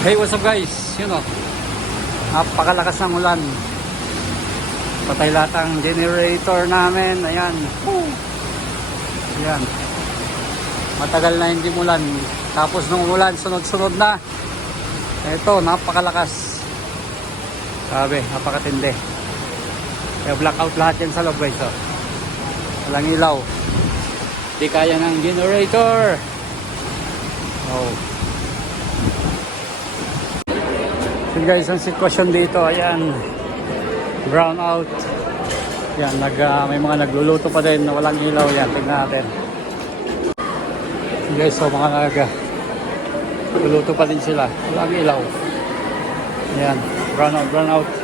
Hey, what's up guys? Yun o. Napakalakas ng ulan. Patay lahat ang generator namin. Ayan. Woo! Ayan. Matagal na hindi mulan. Tapos nung ulan, sunod-sunod na. Ito, napakalakas. Sabi, napakatindi. Kaya blackout lahat yan sa loob guys. Oh. Walang ilaw. Di kaya ng generator. Oh. So guys, ang sitwasyon dito, ayan, brown out. Yan, nag, ah, may mga nagluluto pa din na walang ilaw. Yan, tignan natin. So guys, so mga nag, ah, luluto pa din sila. Walang ilaw. Yan, brown out, brown out.